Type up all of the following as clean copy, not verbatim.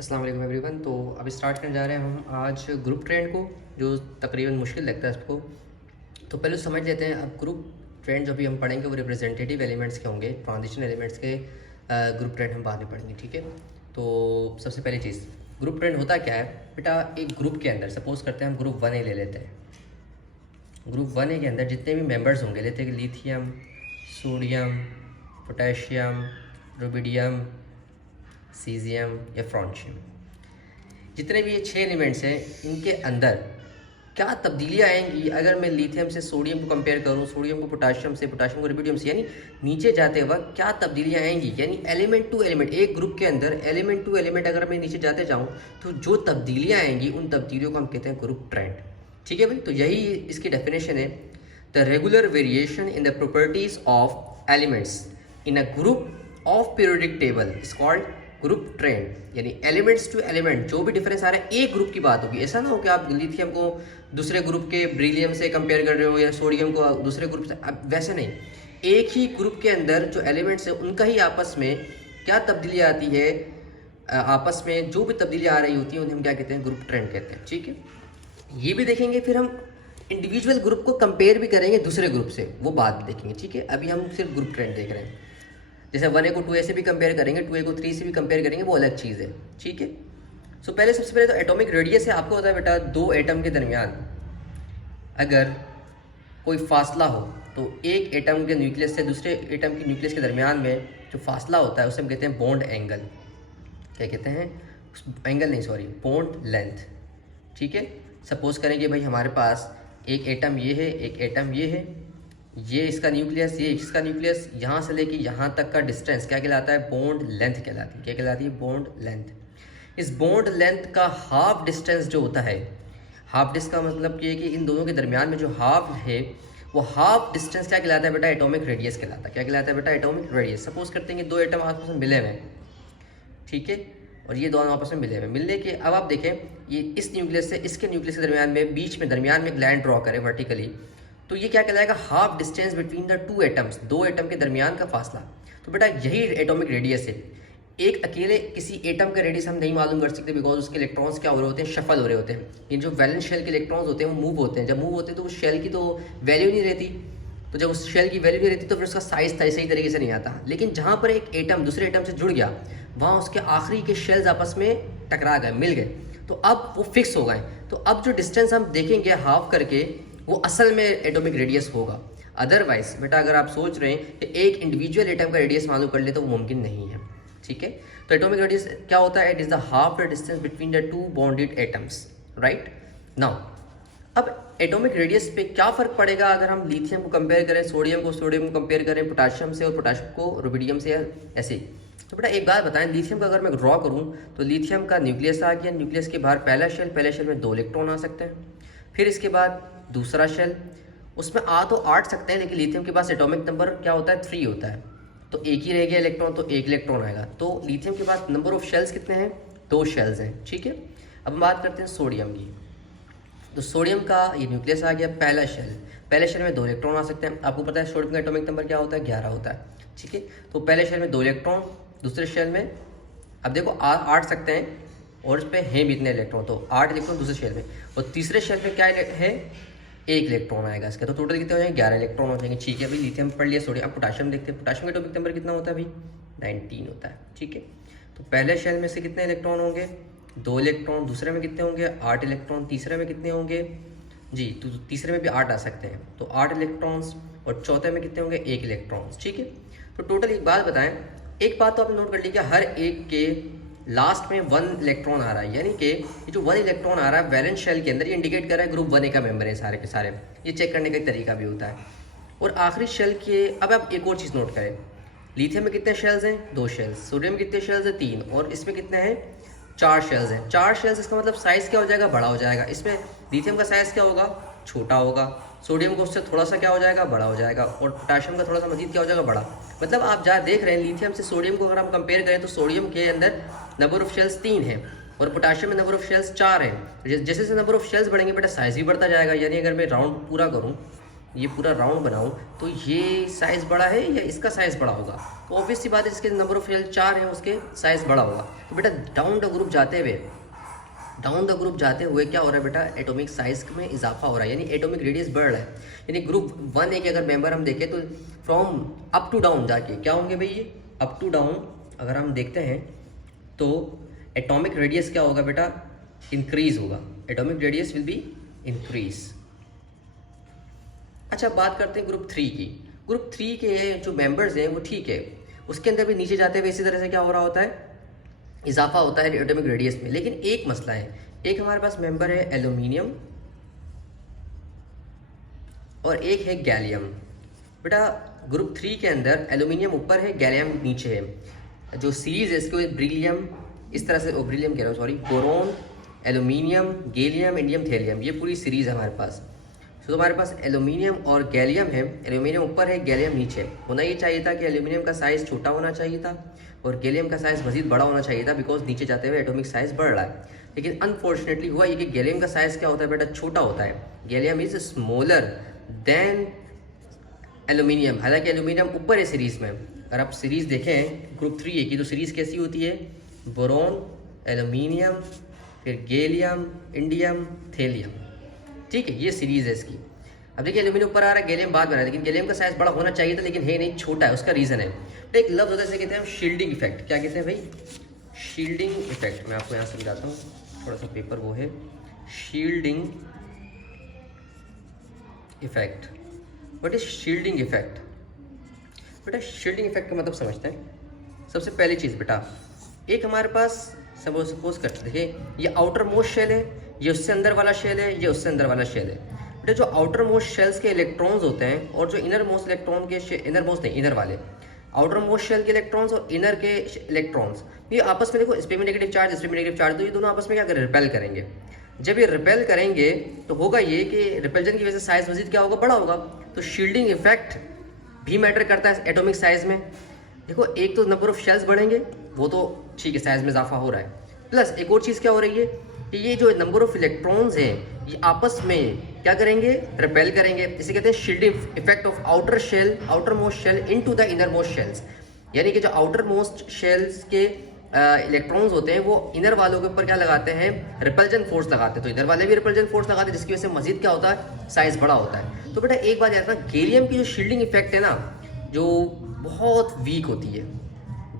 अस्सलाम वालेकुम एवरीवन। तो अभी स्टार्ट करने जा रहे हैं हम आज ग्रुप ट्रेंड को, जो तकरीबन मुश्किल लगता है सबको। तो पहले समझ लेते हैं। अब ग्रुप ट्रेंड जो भी हम पढ़ेंगे वो रिप्रेजेंटेटिव एलिमेंट्स के होंगे, ट्रांजिशन एलिमेंट्स के। ग्रुप ट्रेंड हम बाद में पढ़ेंगे, ठीक है। तो सबसे पहली चीज़, ग्रुप ट्रेंड होता क्या है बेटा। एक ग्रुप के अंदर सपोज करते हैं हम ग्रुप 1A ले लेते हैं। ग्रुप 1A के अंदर जितने भी मेंबर्स होंगे, लेते हैं lithium, sodium, potassium, rubidium, caesium या फ्रॉन्शियम। जितने भी ये 6 एलिमेंट्स हैं, इनके अंदर क्या तब्दीलियाँ आएंगी अगर मैं लिथियम से सोडियम को कंपेयर करूँ, सोडियम को पोटाशियम से, पोटाशियम को रुबिडियम से, यानी नीचे जाते वक्त क्या तब्दीलियाँ आएंगी। यानी एलिमेंट टू एलिमेंट, एक ग्रुप के अंदर एलिमेंट टू एलिमेंट अगर मैं नीचे जाते जाऊँ तो जो तब्दीलियाँ आएंगी उन तब्दीलियों को हम कहते हैं ग्रुप ट्रेंड। ठीक है भाई। तो यही इसकी डेफिनेशन है। The regular variation in the properties of elements in a group of periodic table is called group trend. यानी एलिमेंट्स टू एलिमेंट जो भी डिफरेंस आ रहा है एक ग्रुप की बात होगी। ऐसा ना हो कि आप लिथियम को दूसरे ग्रुप के बेरिलियम से कंपेयर कर रहे हो या सोडियम को दूसरे ग्रुप से, अब वैसे नहीं। एक ही ग्रुप के अंदर जो एलिमेंट्स है उनका ही आपस में क्या तब्दीली आती है, आपस में जो भी तब्दीलियाँ आ रही होती हैं उन्हें हम क्या कहते हैं, ग्रुप ट्रेंड कहते हैं। ठीक है, ये भी देखेंगे। फिर हम इंडिविजुअल ग्रुप को कंपेयर भी करेंगे दूसरे ग्रुप से, वो बात भी देखेंगे। ठीक है, अभी हम सिर्फ ग्रुप ट्रेंड देख रहे हैं। जैसे 1A को 2A से भी कंपेयर करेंगे, 2A को 3 से भी कंपेयर करेंगे, वो अलग चीज़ है। ठीक है। सो पहले सबसे पहले तो एटॉमिक रेडियस है। आपको पता है बेटा, दो एटम के दरमियान अगर कोई फासला हो तो एक एटम के न्यूक्लियस से दूसरे एटम के न्यूक्लियस के दरमियान में जो फासला होता है उसे हम कहते हैं बॉन्ड एंगल। क्या कहते हैं? एंगल नहीं, सॉरी, बॉन्ड लेंथ। ठीक है। सपोज करें कि भाई हमारे पास एक एटम ये है, एक एटम ये है, ये इसका न्यूक्लियस, ये इसका न्यूक्लियस, यहाँ से लेके यहाँ तक का डिस्टेंस क्या कहलाता है? बॉन्ड लेंथ कहलाती है। क्या कहलाती है? Bond length. इस बॉन्ड लेंथ का हाफ डिस्टेंस जो होता है, हाफ डिस्टेंस का मतलब ये है कि इन दोनों के दरमियान में जो हाफ है वो हाफ डिस्टेंस क्या कहलाता है बेटा? एटॉमिक रेडियस कहलाता है। क्या कहलाता है बेटा? Atomic radius. सपोज करते हैं कि दो एटम आपस में मिले हुए, ठीक है, और ये दोनों आपस में मिले हुए, मिलने के अब आप देखें ये इस न्यूक्लियस से इसके न्यूक्लियस के दरमियान में बीच में दरमियान में एक लाइन ड्रॉ करें वर्टिकली, तो ये क्या कहलाएगा? Half distance between the two atoms, दो एटम के दरमियान का फासला। तो बेटा यही एटॉमिक रेडियस है। एक अकेले किसी एटम का रेडियस हम नहीं मालूम कर सकते, बिकॉज उसके इलेक्ट्रॉन्स क्या हो रहे होते हैं? शफल हो रहे होते हैं। ये जो वैलेंस शेल के इलेक्ट्रॉन्स होते हैं वो मूव होते हैं। जब मूव होते हैं तो उस शेल की तो वैल्यू नहीं रहती। तो जब उस शेल की वैल्यू नहीं रहती तो फिर उसका साइज सही तरीके से नहीं आता। लेकिन जहाँ पर एक एटम दूसरे एटम से जुड़ गया, वहाँ उसके आखिरी के शेल्स आपस में टकरा गए, मिल गए, तो अब वो फिक्स हो गए। तो अब जो डिस्टेंस हम देखेंगे हाफ करके, वो असल में एटॉमिक रेडियस होगा। अदरवाइज बेटा अगर आप सोच रहे हैं कि एक इंडिविजुअल एटम का रेडियस मालूम कर ले तो वो मुमकिन नहीं है। ठीक है। तो एटॉमिक रेडियस क्या होता है? It is the half the distance between the two bonded atoms, right now. अब एटॉमिक रेडियस पे क्या फ़र्क पड़ेगा अगर हम लिथियम को कंपेयर करें, सोडियम को कंपेयर करें पोटाशियम से, और पोटाशियम को रुबिडियम से, ऐसे। तो बेटा एक बात बताएं, लिथियम का अगर मैं ड्रॉ करूं तो लिथियम का न्यूक्लियस आ गया, न्यूक्लियस के बाहर पहला शेल, पहले शेल में 2 इलेक्ट्रॉन आ सकते हैं। फिर इसके बाद दूसरा शेल, उसमें आ तो 8 सकते हैं, लेकिन लिथियम के पास एटॉमिक नंबर क्या होता है? 3 होता है। तो एक ही रह गया इलेक्ट्रॉन, तो 1 इलेक्ट्रॉन आएगा। तो लिथियम के पास नंबर ऑफ शेल्स कितने हैं? 2 शेल्स हैं। ठीक है। अब हम बात करते हैं सोडियम की। तो सोडियम का ये न्यूक्लियस आ गया, पहला शेल, पहले शेल में 2 इलेक्ट्रॉन आ सकते हैं। आपको पता है सोडियम का एटॉमिक नंबर क्या होता है? 11 होता है। ठीक है। तो पहले शेल में 2 इलेक्ट्रॉन, दूसरे शेल में अब देखो 8 सकते हैं, और इस पर हैं भी इतने इलेक्ट्रॉन, तो 8 इलेक्ट्रॉन दूसरे शेल में, और तीसरे शेल में क्या है? 1 इलेक्ट्रॉन आएगा इसका। तो टोटल कितने हो जाएंगे? 11 इलेक्ट्रॉन हो जाएंगे। ठीक है भाई, लिथियम पढ़ लिया। सोडियम, अब पोटाशियम देखते हैं। पोटाशियम का एटॉमिक नंबर कितना होता है भाई? 19 होता है। ठीक है। तो पहले शेल में से कितने इलेक्ट्रॉन होंगे? 2 इलेक्ट्रॉन। दूसरे में कितने होंगे? 8 इलेक्ट्रॉन। तीसरे में कितने होंगे जी? तो तीसरे में भी 8 आ सकते हैं, तो 8 इलेक्ट्रॉन्स। और चौथे में कितने होंगे? 1 इलेक्ट्रॉन्स। ठीक है। तो टोटल एक बात बताएं, एक बात तो आपने नोट कर ली कि हर एक के लास्ट में 1 इलेक्ट्रॉन आ रहा है, यानी कि ये जो 1 इलेक्ट्रॉन आ रहा है वैलेंस शेल के अंदर, ये इंडिकेट कर रहा है ग्रुप 1A का मेंबर है सारे के सारे। ये चेक करने का एक तरीका भी होता है। और आखिरी शेल के, अब आप एक और चीज़ नोट करें, लिथियम में कितने शेल्स हैं? 2 शेल्स। सोडियम में कितने शेल्स हैं? 3। और इसमें कितने हैं? 4 शेल्स हैं। 4 शेल्स, इसका मतलब साइज़ क्या हो जाएगा? बड़ा हो जाएगा। इसमें लिथियम का साइज़ क्या होगा? छोटा होगा। सोडियम को उससे थोड़ा सा क्या हो जाएगा? बड़ा हो जाएगा। और पोटाशियम का थोड़ा सा मजीद क्या हो जाएगा? बड़ा। मतलब आप जहाँ देख रहे हैं लिथियम से सोडियम को अगर हम कंपेयर करें तो सोडियम के अंदर नंबर ऑफ शेल्स 3 हैं, और पोटाशियम में नंबर ऑफ शेल्स 4 हैं। जैसे जैसे नंबर ऑफ शेल्स बढ़ेंगे बेटा साइज़ भी बढ़ता जाएगा। यानी अगर मैं राउंड पूरा करूँ ये पूरा राउंड बनाऊँ तो ये साइज़ बड़ा है या इसका साइज़ बड़ा होगा? तो ऑब्वियस सी बात है, इसके नंबर ऑफ शेल 4 है, उसके साइज़ बड़ा होगा। तो बेटा डाउन द ग्रुप जाते हुए क्या हो रहा है बेटा, एटॉमिक साइज में इजाफा हो रहा है, यानी एटॉमिक रेडियस बढ़ रहा है। यानी ग्रुप 1A के अगर मेंबर हम देखें तो फ्रॉम अप टू डाउन जाके क्या होंगे भाई, ये अप टू डाउन अगर हम देखते हैं तो एटॉमिक रेडियस क्या होगा बेटा, इंक्रीज होगा। Atomic radius will be increase. अच्छा, बात करते हैं ग्रुप 3 की। ग्रुप 3 के जो मेंबर्स हैं वो ठीक है, उसके अंदर भी नीचे जाते हुए इसी तरह से क्या हो रहा होता है, इजाफा होता है एटॉमिक रेडियस में। लेकिन एक मसला है, एक हमारे पास मेंबर है एल्यूमिनियम और एक है गैलियम। बेटा ग्रुप 3 के अंदर एल्यूमिनियम ऊपर है, गैलियम नीचे है। जो सीरीज है इसको ब्रिलियम, इस तरह से ब्रिलियम कह रहा हूँ sorry, boron, aluminium, gallium, indium, thallium, ये पूरी सीरीज है हमारे पास। तो हमारे पास एल्यूमिनियम और गैलियम है, एल्यूमिनियम ऊपर है, गैलियम नीचे। होना ये चाहिए था कि एल्यूमिनियम का साइज़ छोटा होना चाहिए था और गैलियम का साइज़ मजीद बड़ा होना चाहिए था, बिकॉज नीचे जाते हुए एटॉमिक साइज़ बढ़ रहा है। लेकिन अनफॉर्चुनेटली हुआ ये कि गैलियम का साइज़ क्या होता है बेटा, छोटा होता है। Gallium is smaller than aluminium. हालांकि एल्यूमिनियम ऊपर है सीरीज़ में। अगर आप सीरीज़ देखें ग्रुप 3A की तो सीरीज़ कैसी होती है, बोरोन, एल्यूमिनियम, फिर गैलियम, इंडियम, थेलियम। ठीक है, ये सीरीज़ है इसकी। अब देखिए एल्यूमिनियम ऊपर आ रहा है, गैलियम बाद में आ रहा है, लेकिन गैलियम का साइज़ बड़ा होना चाहिए था, लेकिन है नहीं, छोटा है। उसका रीज़न है तो एक लफ्ज़ होता है, कहते हैं शील्डिंग इफेक्ट। क्या कहते हैं भाई, शील्डिंग इफेक्ट। मैं आपको यहाँ समझाता हूँ, थोड़ा सा पेपर वो है, shielding effect. What is shielding effect? बेटा शील्डिंग इफेक्ट का मतलब समझते हैं। सबसे पहली चीज़ बेटा, एक हमारे पास सपोज करते देखिए, ये आउटर मोस्ट शेल है, ये उससे अंदर वाला शेल है, ये उससे अंदर वाला शेल है। बेटा जो आउटर मोस्ट शेल्स के इलेक्ट्रॉन्स होते हैं और जो इनर मोस्ट इलेक्ट्रॉन के इनर मोस्ट नहीं, इनर वाले आउटर मोस्ट शेल के इलेक्ट्रॉन्स और इनर के इलेक्ट्रॉन्स, ये आपस में देखो, इस पे भी नेगेटिव चार्ज, इस पे भी नेगेटिव चार्ज, तो ये दोनों आपस में क्या करें, रिपेल करेंगे। जब ये रिपेल करेंगे तो होगा ये कि रिपेल्जन की वजह से साइज मजीद क्या होगा, बड़ा होगा। तो शील्डिंग इफेक्ट भी मैटर करता है एटॉमिक साइज में। देखो एक तो नंबर ऑफ शेल्स बढ़ेंगे, वो तो ठीक है, साइज में इजाफा हो रहा है, प्लस एक और चीज़ क्या हो रही है कि ये जो नंबर ऑफ इलेक्ट्रॉन्स हैं ये आपस में क्या करेंगे, रिपेल करेंगे। इसे कहते हैं shielding effect of outer shell, outermost shell into the innermost shells. यानी कि जो आउटर मोस्ट शेल्स के इलेक्ट्रॉन्स होते हैं वो इनर वालों के ऊपर क्या लगाते हैं, रिपल्जन फोर्स लगाते हैं। तो इधर वाले भी रिपल्जन फोर्स लगाते हैं, जिसकी वजह से मजीद क्या होता है, साइज बड़ा होता है। तो बेटा एक बात याद रखना, गैलियम की जो शील्डिंग इफेक्ट है ना, जो बहुत वीक होती है,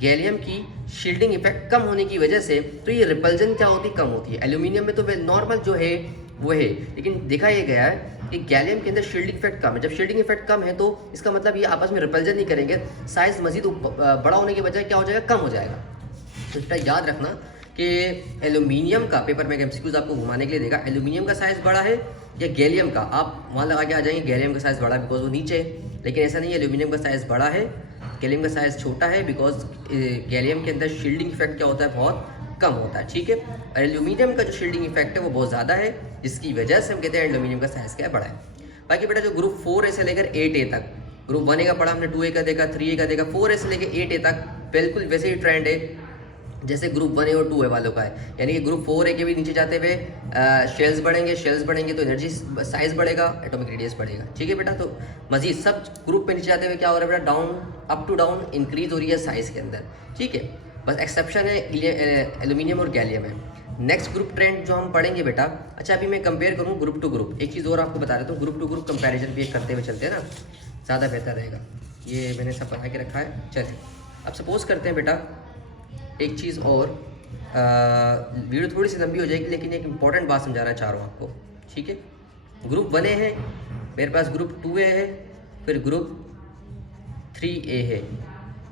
गैलियम की शील्डिंग इफेक्ट कम होने की वजह से तो ये रिपल्जन क्या होती है, कम होती है। एल्यूमिनियम में तो नॉर्मल जो है वो है, लेकिन देखा ये गया है कि गैलियम के अंदर शील्डिंग इफेक्ट कम है। जब शील्डिंग इफेक्ट कम है तो इसका मतलब ये आपस में रिपल्जन नहीं करेंगे, साइज मजीद बड़ा होने की बजाय क्या हो जाएगा, कम हो जाएगा। तो इसका याद रखना कि एल्यूमिनियम का, पेपर में एमसीक्यूज आपको घुमाने के लिए देगा, एल्यूमिनियम का साइज़ बड़ा है या गैलियम का, आप वहाँ लगा के आ जाएंगे गैलियम का साइज़ बड़ा है बिकॉज वो नीचे है। लेकिन ऐसा नहीं है, एल्यूमिनियम का साइज़ बड़ा है, गैलियम का साइज़ छोटा है, बिकॉज गैलियम के अंदर शील्डिंग इफेक्ट क्या होता है, बहुत कम होता है। ठीक है, और एल्यूमिनियम का जो शील्डिंग इफेक्ट है वो बहुत ज़्यादा है, जिसकी वजह से हम कहते हैं एल्यूमिनियम का साइज़ क्या है, बड़ा है। बाकी बेटा जो ग्रुप 4A से लेकर 8A तक, ग्रुप 1A का पढ़ा हमने, 2A का देखा, 3A का देखा, 4A से लेकर 8A तक बिल्कुल वैसे ही ट्रेंड है जैसे ग्रुप 1A और 2A वालों का है। यानी कि ग्रुप 4A के भी नीचे जाते हुए शेल्स बढ़ेंगे तो एनर्जी साइज बढ़ेगा, एटॉमिक रेडियस बढ़ेगा। ठीक है बेटा, तो मजीद सब ग्रुप पे नीचे जाते हुए क्या हो रहा है बेटा, down up to down increase हो रही है साइज के अंदर। ठीक है, बस एक्सेप्शन है एल्यूमिनियम और गैलियम है। नेक्स्ट ग्रुप ट्रेंड जो हम पढ़ेंगे बेटा, अच्छा अभी मैं कंपेयर करूँ ग्रुप टू ग्रुप, एक चीज़ और आपको बता देता हूँ, ग्रुप टू ग्रुप कंपेरिजन भी करते हुए चलते हैं ना, ज़्यादा बेहतर रहेगा। ये मैंने सब बना के रखा है। चलिए अब सपोज करते हैं बेटा एक चीज़ और, वीडियो थोड़ी सी लंबी हो जाएगी लेकिन एक इंपॉर्टेंट बात समझाना चाह रहा हूँ आपको। ठीक है, ग्रुप 1A है, मेरे पास ग्रुप 2A है, फिर ग्रुप 3A है।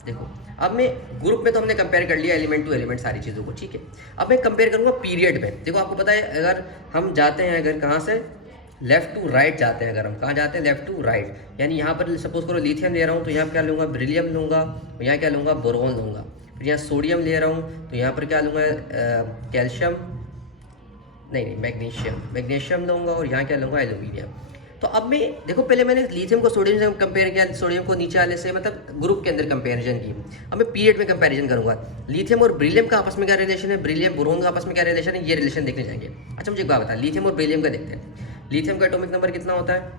देखो अब मैं ग्रुप में तो हमने कंपेयर कर लिया एलिमेंट टू एलिमेंट सारी चीज़ों को। ठीक है, अब मैं कंपेयर करूँगा पीरियड में। देखो आपको पता है, अगर हम जाते हैं, अगर कहाँ से लेफ्ट टू राइट जाते हैं, अगर हम कहाँ जाते हैं, लेफ्ट टू राइट, यानी यहाँ पर सपोज करो लिथियम ले रहा हूँ तो यहाँ पर क्या लूँगा, बेरिलियम लूँगा, यहाँ क्या लूँगा, बोरोन लूँगा। फिर यहाँ सोडियम ले रहा हूँ तो यहाँ पर क्या लूँगा, कैल्शियम नहीं मैग्नीशियम लूँगा, और यहाँ क्या लूँगा, एल्यूमिनियम। तो अब मैं देखो, पहले मैंने लिथियम को सोडियम से कंपेयर किया, सोडियम को नीचे वाले से, मतलब ग्रुप के अंदर कंपैरिजन की। अब मैं पीरियड में कंपैरिजन करूँगा, लिथियम और बेरिलियम का आपस में क्या रिलेशन है, बेरिलियम बोरोन का आपस में क्या रिलेशन है, ये रिलेशन देखने जाएंगे। अच्छा मुझे एक बात बता, लिथियम और बेरिलियम का देखते हैं। लिथियम का एटॉमिक नंबर कितना होता है,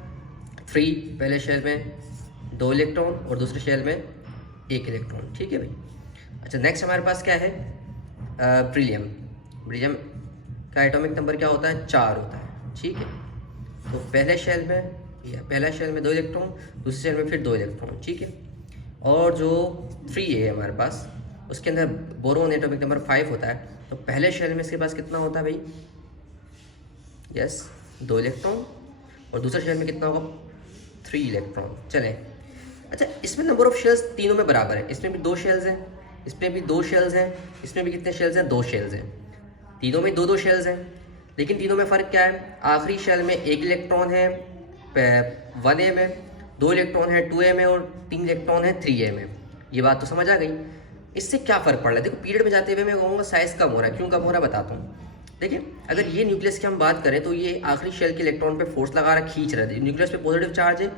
3 पहले शेल में 2 इलेक्ट्रॉन और दूसरे शेल में 1 इलेक्ट्रॉन। ठीक है भाई। अच्छा, नेक्स्ट हमारे पास क्या है, ब्रिलियम। ब्रिलियम का एटॉमिक नंबर क्या होता है, 4 होता है। ठीक है, तो पहले शेल में 2 इलेक्ट्रॉन, दूसरे शेल में फिर 2 इलेक्ट्रॉन। ठीक है, और जो 3 है हमारे पास, उसके अंदर बोरोन एटॉमिक नंबर 5 होता है। तो पहले शेल में इसके पास कितना होता है भाई, यस 2 इलेक्ट्रॉन, और दूसरे शेल में कितना होगा, 3 इलेक्ट्रॉन। चलें, अच्छा इसमें नंबर ऑफ शेल्स तीनों में बराबर है। इसमें भी 2 शेल्स हैं, इसमें भी 2 शेल्स हैं, इसमें भी कितने शेल्स हैं, 2 शेल्स हैं। तीनों में 2 शेल्स हैं, लेकिन तीनों में फ़र्क क्या है, आखिरी शेल में 1 इलेक्ट्रॉन है 1a में, 2 इलेक्ट्रॉन है 2a में, और 3 इलेक्ट्रॉन है 3a में। ये बात तो समझ आ गई। इससे क्या फ़र्क पड़ रहा है, देखो पीरियड में जाते हुए मैं कहूँगा साइज़ कम हो रहा है। क्यों कम हो रहा है बताता हूँ। देखिए, अगर ये न्यूक्लियस की हम बात करें तो ये आखिरी शेल के इलेक्ट्रॉन पे फोर्स लगा रहा है, खींच रहा है। न्यूक्लियस पे पॉजिटिव चार्ज है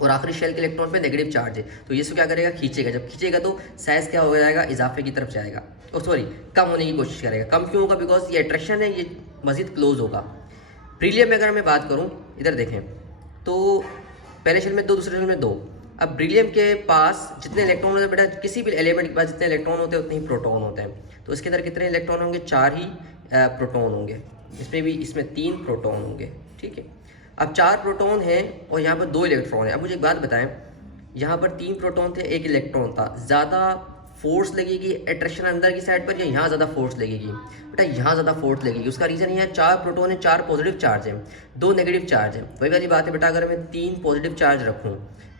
और आखिरी शेल के इलेक्ट्रॉन पे नेगेटिव चार्ज है, तो ये इसको क्या करेगा, खींचेगा। जब खींचेगा तो साइज़ क्या हो जाएगा, इजाफे की तरफ जाएगा, और सॉरी कम होने की कोशिश करेगा। कम क्यों होगा, बिकॉज ये अट्रैक्शन है, ये मजीद क्लोज होगा। ब्रिलियम में अगर मैं बात करूँ, इधर देखें तो पहले शेल में 2, दूसरे शेल में 2। अब ब्रिलियम के पास जितने इलेक्ट्रॉन होते हैं बेटा, किसी भी एलिमेंट के पास जितने इलेक्ट्रॉन होते हैं उतने ही प्रोटॉन होते हैं। तो इसके अंदर कितने इलेक्ट्रॉन होंगे, 4 ही प्रोटॉन होंगे। इसमें 3 प्रोटॉन होंगे। ठीक है, अब 4 प्रोटॉन हैं और यहाँ पर 2 इलेक्ट्रॉन है। अब मुझे एक बात बताएं, यहाँ पर 3 प्रोटॉन थे, 1 इलेक्ट्रॉन था, ज़्यादा फोर्स लगेगी अट्रैक्शन अंदर की साइड पर या यहाँ ज़्यादा फोर्स लगेगी, बेटा यहाँ ज़्यादा फोर्स लगेगी। उसका रीज़न ये है, 4 प्रोटॉन है, 4 पॉजिटिव चार्ज है, 2 नेगेटिव चार्ज है। वही वाली बात है बेटा, अगर मैं 3 पॉजिटिव चार्ज रखूँ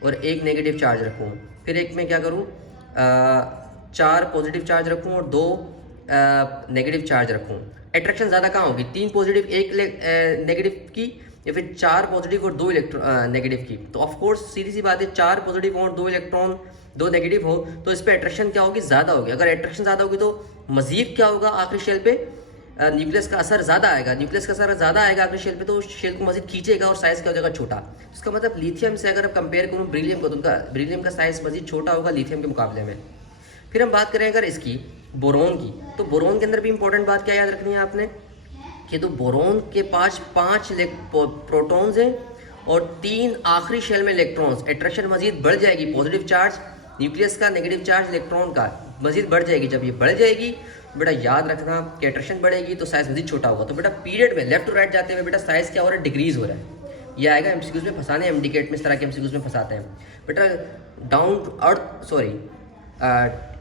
और 1 नेगेटिव चार्ज रखूँ, फिर एक में क्या करूँ, 4 पॉजिटिव चार्ज रखूँ और 2 नेगेटिव चार्ज रखूँ, अट्रैक्शन ज़्यादा कहाँ होगी, 3 पॉजिटिव 1 नेगेटिव की, या फिर 4 पॉजिटिव और 2 नेगेटिव की। तो ऑफकोर्स सीधी सी बात है, 4 पॉजिटिव और 2 इलेक्ट्रॉन 2 नेगेटिव हो तो इस पर अट्रैक्शन क्या होगी, ज़्यादा होगी। अगर अट्रैक्शन ज़्यादा होगी तो मजीद क्या होगा, आखिरी शेल पे न्यूक्लियस का असर ज़्यादा आएगा। न्यूक्लियस का असर ज़्यादा आएगा आखिरी शेल पे, तो शेल को मजीद खींचेगा और साइज़ क्या हो जाएगा, छोटा। इसका मतलब लिथियम से अगर कंपेयर करूँ ब्रिलियम को, तो उनका ब्रिलियम का साइज़ मजीद छोटा होगा लिथियम के मुकाबले में। फिर हम बात करें अगर इसकी बोरोन की, तो बोरोन के अंदर भी इंपॉर्टेंट बात क्या याद रखनी है आपने, कि तो बोरोन के पास 5 प्रोटॉन्स हैं और 3 आखिरी शेल में इलेक्ट्रॉन्स। अट्रैक्शन मजीद बढ़ जाएगी, पॉजिटिव चार्ज न्यूक्लियस का, नेगेटिव चार्ज इलेक्ट्रॉन का मजीद बढ़ जाएगी। जब ये बढ़ जाएगी बेटा याद रखना कि अट्रैक्शन बढ़ेगी तो साइज़ मजीद छोटा होगा। तो बेटा पीरियड में लेफ्ट टू राइट जाते हुए बेटा साइज़ क्या हो रहा है, डिक्रीज हो रहा है। ये आएगा एमसीक्यूज में फंसाने, एमडीकेट में इस तरह के एमसीक्यूज में फंसाते हैं बेटा।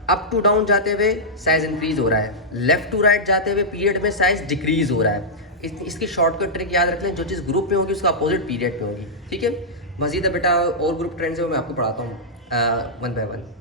अप टू डाउन जाते हुए साइज इंक्रीज हो रहा है, लेफ्ट टू राइट जाते हुए पीरियड में साइज डिक्रीज हो रहा है। इसकी शॉर्टकट ट्रिक याद रख लें, जो चीज़ ग्रुप में होगी उसका अपोजिट पीरियड में होगी। ठीक है, मजीद है बेटा और ग्रुप ट्रेंड्स है वो मैं आपको पढ़ाता हूँ 1 बाय 1।